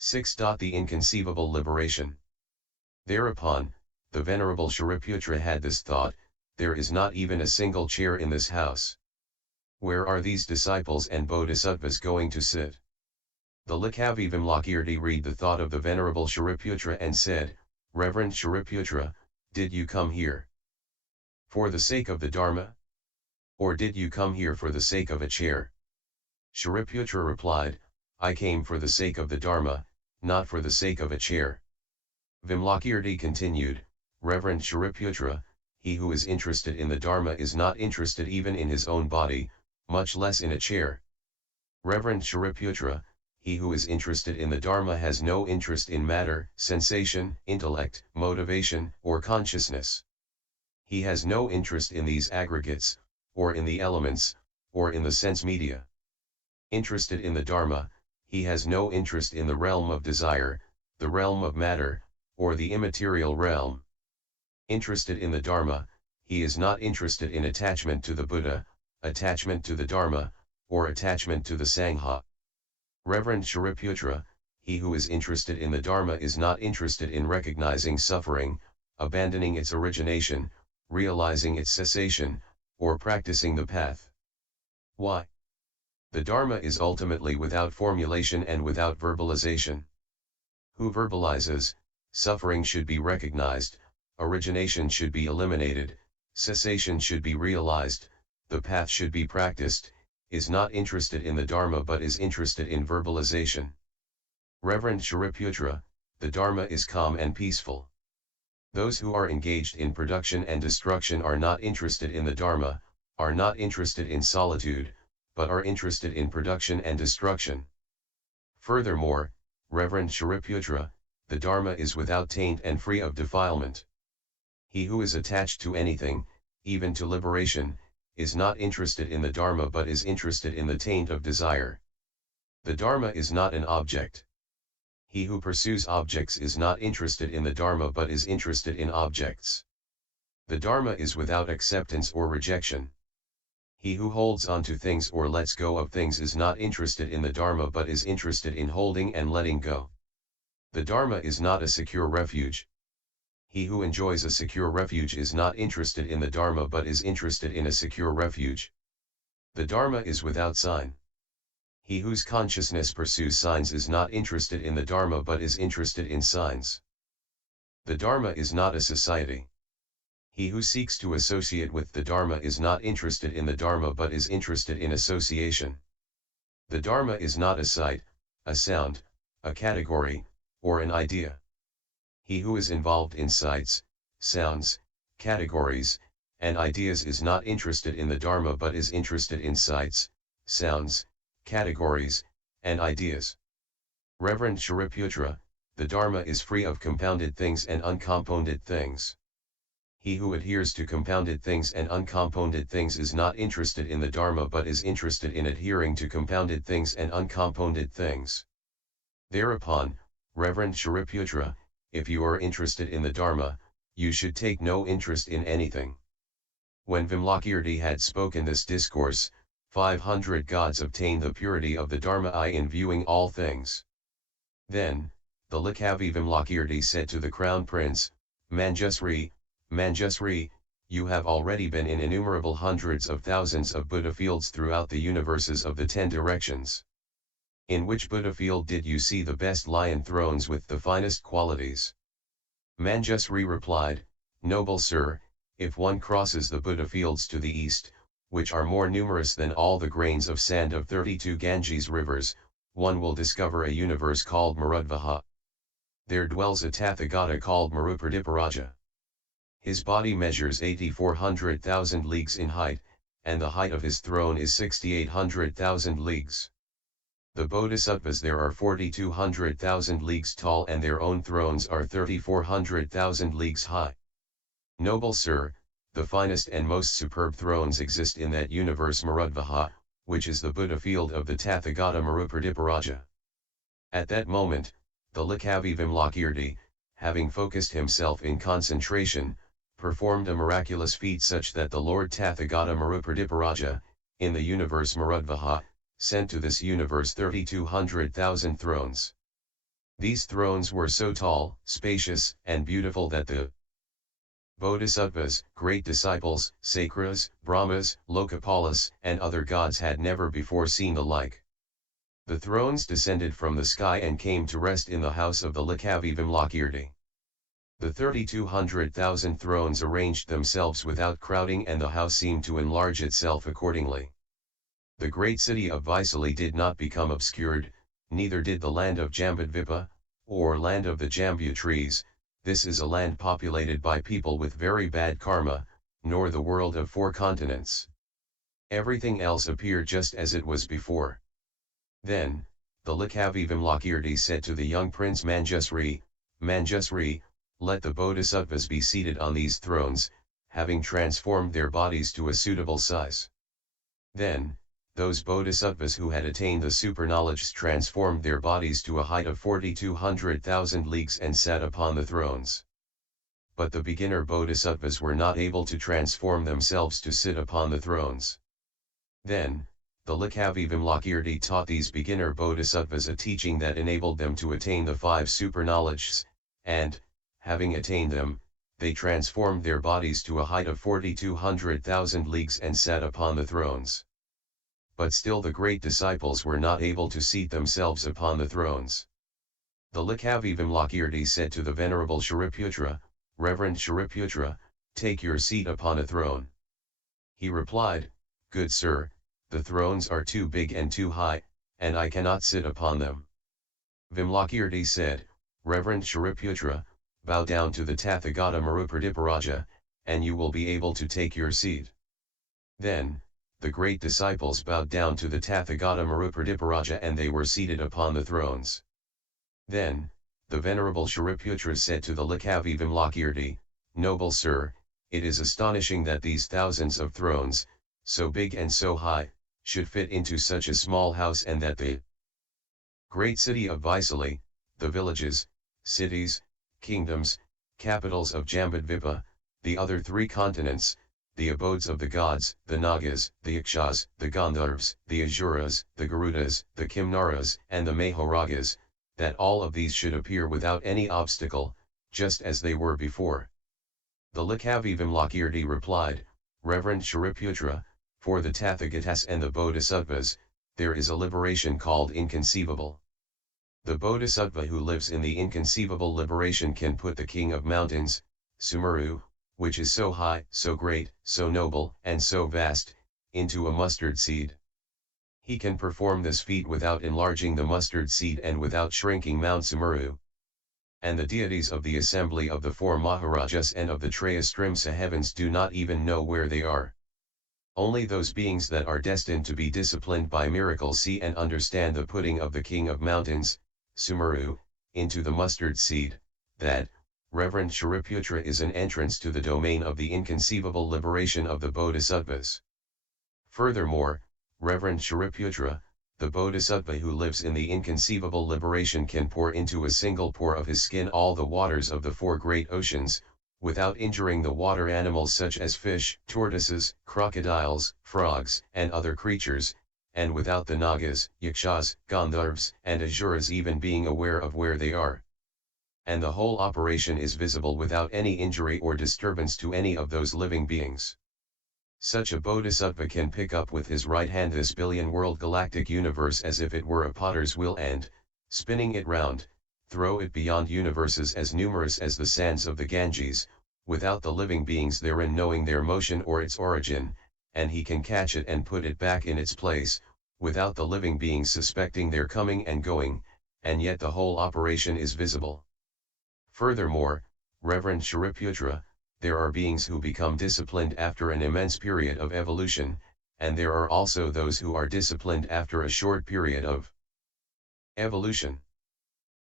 6. The inconceivable liberation. Thereupon, the Venerable Shariputra had this thought, there is not even a single chair in this house. Where are these disciples and bodhisattvas going to sit? The Likavi Vimalakīrti read the thought of the Venerable Shariputra and said, Reverend Shariputra, did you come here for the sake of the Dharma? Or did you come here for the sake of a chair? Shariputra replied, I came for the sake of the Dharma, not for the sake of a chair. Vimalakīrti continued, Reverend Shariputra, he who is interested in the Dharma is not interested even in his own body, much less in a chair. Reverend Shariputra, he who is interested in the Dharma has no interest in matter, sensation, intellect, motivation, or consciousness. He has no interest in these aggregates, or in the elements, or in the sense media. Interested in the Dharma, he has no interest in the realm of desire, the realm of matter, or the immaterial realm. Interested in the Dharma, he is not interested in attachment to the Buddha, attachment to the Dharma, or attachment to the Sangha. Reverend Shariputra, he who is interested in the Dharma is not interested in recognizing suffering, abandoning its origination, realizing its cessation, or practicing the path. Why? The Dharma is ultimately without formulation and without verbalization. Who verbalizes, suffering should be recognized, origination should be eliminated, cessation should be realized, the path should be practiced, is not interested in the Dharma but is interested in verbalization. Reverend Shariputra, the Dharma is calm and peaceful. Those who are engaged in production and destruction are not interested in the Dharma, are not interested in solitude, but are interested in production and destruction. Furthermore, Reverend Shariputra, the Dharma is without taint and free of defilement. He who is attached to anything, even to liberation, is not interested in the Dharma but is interested in the taint of desire. The Dharma is not an object. He who pursues objects is not interested in the Dharma but is interested in objects. The Dharma is without acceptance or rejection. He who holds on to things or lets go of things is not interested in the Dharma but is interested in holding and letting go. The Dharma is not a secure refuge. He who enjoys a secure refuge is not interested in the Dharma but is interested in a secure refuge. The Dharma is without sign. He whose consciousness pursues signs is not interested in the Dharma but is interested in signs. The Dharma is not a society. He who seeks to associate with the Dharma is not interested in the Dharma but is interested in association. The Dharma is not a sight, a sound, a category, or an idea. He who is involved in sights, sounds, categories, and ideas is not interested in the Dharma but is interested in sights, sounds, categories, and ideas. Reverend Shariputra, the Dharma is free of compounded things and uncompounded things. He who adheres to compounded things and uncompounded things is not interested in the Dharma but is interested in adhering to compounded things and uncompounded things. Thereupon, Reverend Shariputra, if you are interested in the Dharma, you should take no interest in anything. When Vimalakīrti had spoken this discourse, 500 gods obtained the purity of the Dharma in viewing all things. Then, the Likavi Vimalakīrti said to the Crown Prince, Manjusri, Manjusri, you have already been in innumerable hundreds of thousands of Buddha fields throughout the universes of the 10 directions. In which Buddha field did you see the best lion thrones with the finest qualities? Manjusri replied, Noble sir, if one crosses the Buddha fields to the east, which are more numerous than all the grains of sand of 32 Ganges rivers, one will discover a universe called Marudvaha. There dwells a Tathagata called Marupradiparaja. His body measures 8,400,000 leagues in height, and the height of his throne is 6,800,000 leagues. The Bodhisattvas there are 4,200,000 leagues tall and their own thrones are 3,400,000 leagues high. Noble sir, the finest and most superb thrones exist in that universe Marudvaha, which is the Buddha field of the Tathagata Marupradiparaja. At that moment, the Likavi Vimalakīrti, having focused himself in concentration, performed a miraculous feat such that the Lord Tathagata Marupradiparaja, in the universe Marudvaha, sent to this universe 3,200,000 thrones. These thrones were so tall, spacious, and beautiful that the Bodhisattvas, great disciples, Sakras, Brahmas, Lokapalas, and other gods had never before seen the like. The thrones descended from the sky and came to rest in the house of the Likavi Vimalakīrti. The 3,200,000 thrones arranged themselves without crowding, and the house seemed to enlarge itself accordingly. The great city of Vaisali did not become obscured, neither did the land of Jambudvipa, or land of the Jambu trees. This is a land populated by people with very bad karma, nor the world of 4 continents. Everything else appeared just as it was before. Then, the Likavi Vimalakīrti said to the young prince Manjusri, Manjusri, let the bodhisattvas be seated on these thrones, having transformed their bodies to a suitable size. Then, those bodhisattvas who had attained the superknowledge transformed their bodies to a height of 4,200,000 leagues and sat upon the thrones. But the beginner bodhisattvas were not able to transform themselves to sit upon the thrones. Then, the Likavi Vimalakīrti taught these beginner bodhisattvas a teaching that enabled them to attain the 5 superknowledges, and, having attained them, they transformed their bodies to a height of 4,200,000 leagues and sat upon the thrones. But still the great disciples were not able to seat themselves upon the thrones. The Likavi Vimalakīrti said to the Venerable Shariputra, Reverend Shariputra, take your seat upon a throne. He replied, Good sir, the thrones are too big and too high, and I cannot sit upon them. Vimalakīrti said, Reverend Shariputra, bow down to the Tathagata Marupradiparaja, and you will be able to take your seat. Then, the great disciples bowed down to the Tathagata Marupradiparaja and they were seated upon the thrones. Then, the Venerable Shariputra said to the Likavi Vimalakīrti, Noble sir, it is astonishing that these thousands of thrones, so big and so high, should fit into such a small house, and that the great city of Vaisali, the villages, cities, kingdoms, capitals of Jambudvipa, the other 3 continents, the abodes of the gods, the Nagas, the Yakshas, the Gandharvas, the Asuras, the Garudas, the Kimnaras, and the Mahoragas, that all of these should appear without any obstacle, just as they were before. The Likavi Vimalakīrti replied, Reverend Shariputra, for the Tathagatas and the Bodhisattvas, there is a liberation called inconceivable. The Bodhisattva who lives in the inconceivable liberation can put the king of mountains, Sumeru, which is so high, so great, so noble, and so vast, into a mustard seed. He can perform this feat without enlarging the mustard seed and without shrinking Mount Sumeru. And the deities of the assembly of the 4 Maharajas and of the Trayastrimsa heavens do not even know where they are. Only those beings that are destined to be disciplined by miracle see and understand the putting of the king of mountains, Sumeru, into the mustard seed, that, Reverend Shariputra, is an entrance to the domain of the inconceivable liberation of the Bodhisattvas. Furthermore, Reverend Shariputra, the Bodhisattva who lives in the inconceivable liberation can pour into a single pore of his skin all the waters of the 4 great oceans, without injuring the water animals such as fish, tortoises, crocodiles, frogs, and other creatures, and without the Nagas, Yakshas, Gandharvas, and Asuras even being aware of where they are. And the whole operation is visible without any injury or disturbance to any of those living beings. Such a bodhisattva can pick up with his right hand this billion-world galactic universe as if it were a potter's wheel and, spinning it round, throw it beyond universes as numerous as the sands of the Ganges, without the living beings therein knowing their motion or its origin, and he can catch it and put it back in its place, without the living beings suspecting their coming and going, and yet the whole operation is visible. Furthermore, Reverend Shariputra, there are beings who become disciplined after an immense period of evolution, and there are also those who are disciplined after a short period of evolution.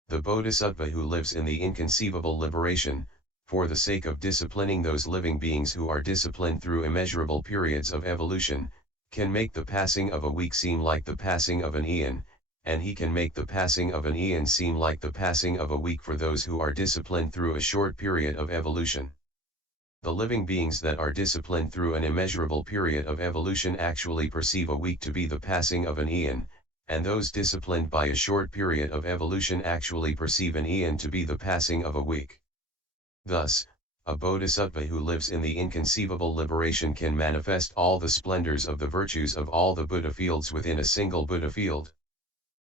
The Bodhisattva who lives in the inconceivable liberation, for the sake of disciplining those living beings who are disciplined through immeasurable periods of evolution, can make the passing of a week seem like the passing of an eon, and he can make the passing of an eon seem like the passing of a week for those who are disciplined through a short period of evolution. The living beings that are disciplined through an immeasurable period of evolution actually perceive a week to be the passing of an eon, and those disciplined by a short period of evolution actually perceive an eon to be the passing of a week. Thus, a bodhisattva who lives in the inconceivable liberation can manifest all the splendors of the virtues of all the Buddha fields within a single Buddha field.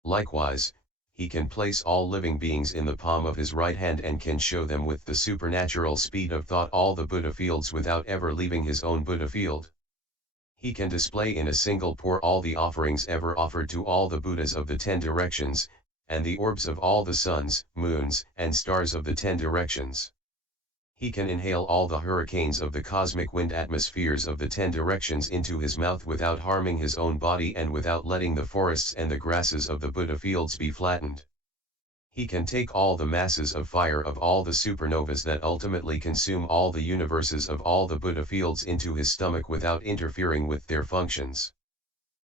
Likewise, he can place all living beings in the palm of his right hand and can show them with the supernatural speed of thought all the Buddha fields without ever leaving his own Buddha field. He can display in a single pour all the offerings ever offered to all the Buddhas of the 10 directions, and the orbs of all the suns, moons, and stars of the 10 directions. He can inhale all the hurricanes of the cosmic wind atmospheres of the 10 directions into his mouth without harming his own body and without letting the forests and the grasses of the Buddha fields be flattened. He can take all the masses of fire of all the supernovas that ultimately consume all the universes of all the Buddha fields into his stomach without interfering with their functions.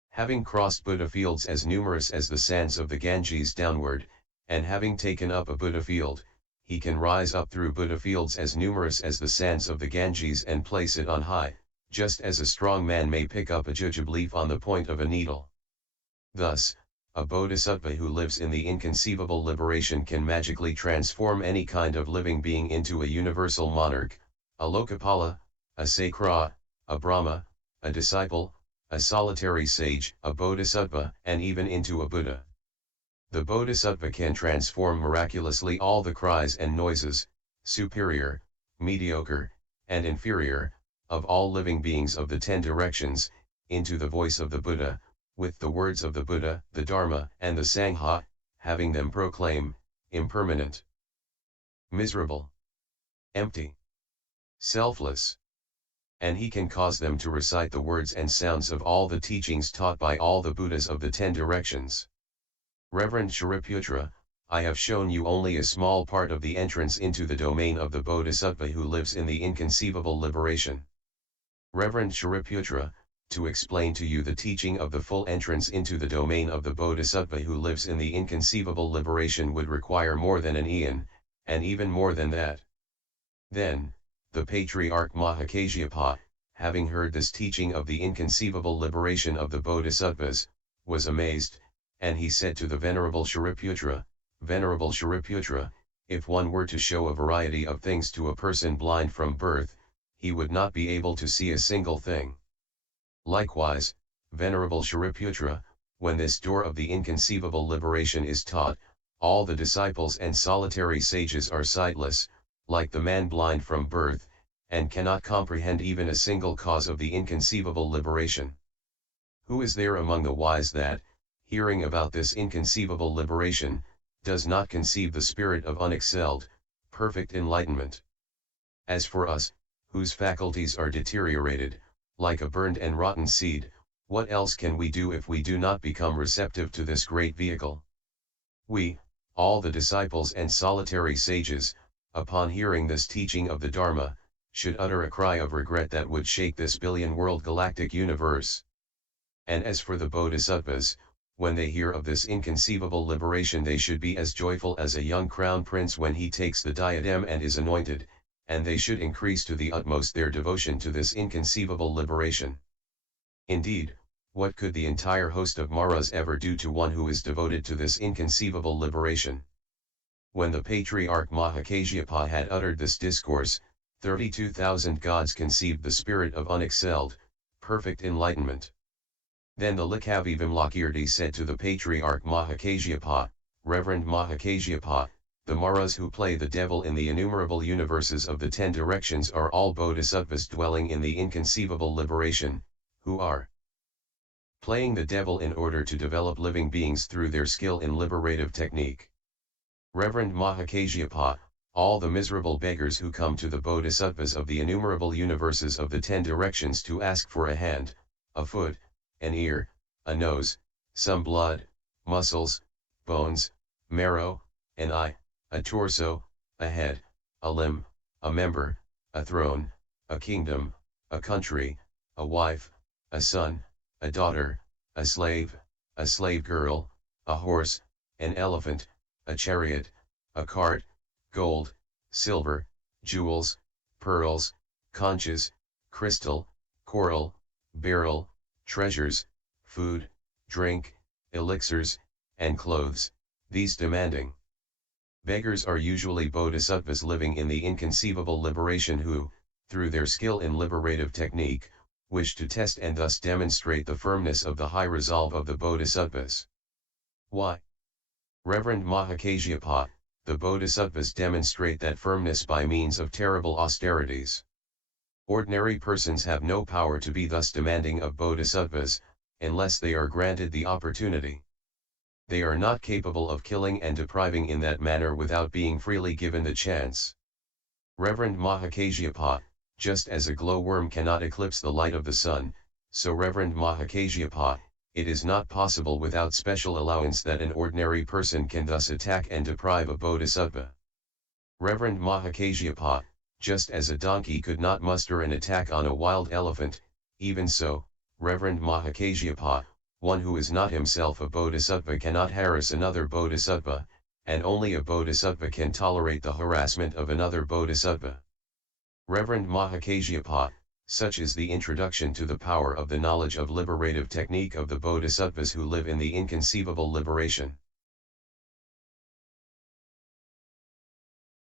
Having crossed Buddha fields as numerous as the sands of the Ganges downward, and having taken up a Buddha field, he can rise up through Buddha fields as numerous as the sands of the Ganges and place it on high, just as a strong man may pick up a jujube leaf on the point of a needle. Thus, a bodhisattva who lives in the inconceivable liberation can magically transform any kind of living being into a universal monarch, a Lokapala, a Sakra, a Brahma, a disciple, a solitary sage, a bodhisattva, and even into a Buddha. The bodhisattva can transform miraculously all the cries and noises, superior, mediocre, and inferior, of all living beings of the 10 directions, into the voice of the Buddha, with the words of the Buddha, the Dharma, and the Sangha, having them proclaim, impermanent, miserable, empty, selfless. And he can cause them to recite the words and sounds of all the teachings taught by all the Buddhas of the 10 directions. Reverend Shariputra, I have shown you only a small part of the entrance into the domain of the Bodhisattva who lives in the inconceivable liberation. Reverend Shariputra, to explain to you the teaching of the full entrance into the domain of the Bodhisattva who lives in the inconceivable liberation would require more than an eon, and even more than that. Then, the Patriarch Mahāyāna, having heard this teaching of the inconceivable liberation of the Bodhisattvas, was amazed, and he said to the Venerable Shariputra, Venerable Shariputra, if one were to show a variety of things to a person blind from birth, he would not be able to see a single thing. Likewise, Venerable Shariputra, when this door of the inconceivable liberation is taught, all the disciples and solitary sages are sightless, like the man blind from birth, and cannot comprehend even a single cause of the inconceivable liberation. Who is there among the wise that, hearing about this inconceivable liberation, does not conceive the spirit of unexcelled, perfect enlightenment? As for us, whose faculties are deteriorated, like a burned and rotten seed, what else can we do if we do not become receptive to this great vehicle? We, all the disciples and solitary sages, upon hearing this teaching of the Dharma, should utter a cry of regret that would shake this billion-world galactic universe. And as for the Bodhisattvas, when they hear of this inconceivable liberation they should be as joyful as a young crown prince when he takes the diadem and is anointed, and they should increase to the utmost their devotion to this inconceivable liberation. Indeed, what could the entire host of Maras ever do to one who is devoted to this inconceivable liberation? When the Patriarch Mahāyāna had uttered this discourse, 32,000 gods conceived the spirit of unexcelled, perfect enlightenment. Then the Likhavi Vimalakīrti said to the Patriarch Mahāyāna, Reverend Mahāyāna, the Maras who play the devil in the innumerable universes of the 10 directions are all bodhisattvas dwelling in the inconceivable liberation, who are playing the devil in order to develop living beings through their skill in liberative technique. Reverend Mahāyāna, all the miserable beggars who come to the bodhisattvas of the innumerable universes of the 10 directions to ask for a hand, a foot, an ear, a nose, some blood, muscles, bones, marrow, an eye, a torso, a head, a limb, a member, a throne, a kingdom, a country, a wife, a son, a daughter, a slave girl, a horse, an elephant, a chariot, a cart, gold, silver, jewels, pearls, conches, crystal, coral, beryl, treasures, food, drink, elixirs, and clothes, these demanding. Beggars are usually bodhisattvas living in the inconceivable liberation who, through their skill in liberative technique, wish to test and thus demonstrate the firmness of the high resolve of the bodhisattvas. Why? Reverend Mahakasyapa, the bodhisattvas demonstrate that firmness by means of terrible austerities. Ordinary persons have no power to be thus demanding of bodhisattvas, unless they are granted the opportunity. They are not capable of killing and depriving in that manner without being freely given the chance. Reverend Mahakasyapa, just as a glowworm cannot eclipse the light of the sun, so Reverend Mahakasyapa, it is not possible without special allowance that an ordinary person can thus attack and deprive a bodhisattva. Reverend Mahakasyapa, just as a donkey could not muster an attack on a wild elephant, even so, Reverend Mahakasyapa, one who is not himself a bodhisattva cannot harass another bodhisattva, and only a bodhisattva can tolerate the harassment of another bodhisattva. Reverend Mahakasyapa, such is the introduction to the power of the knowledge of liberative technique of the bodhisattvas who live in the inconceivable liberation.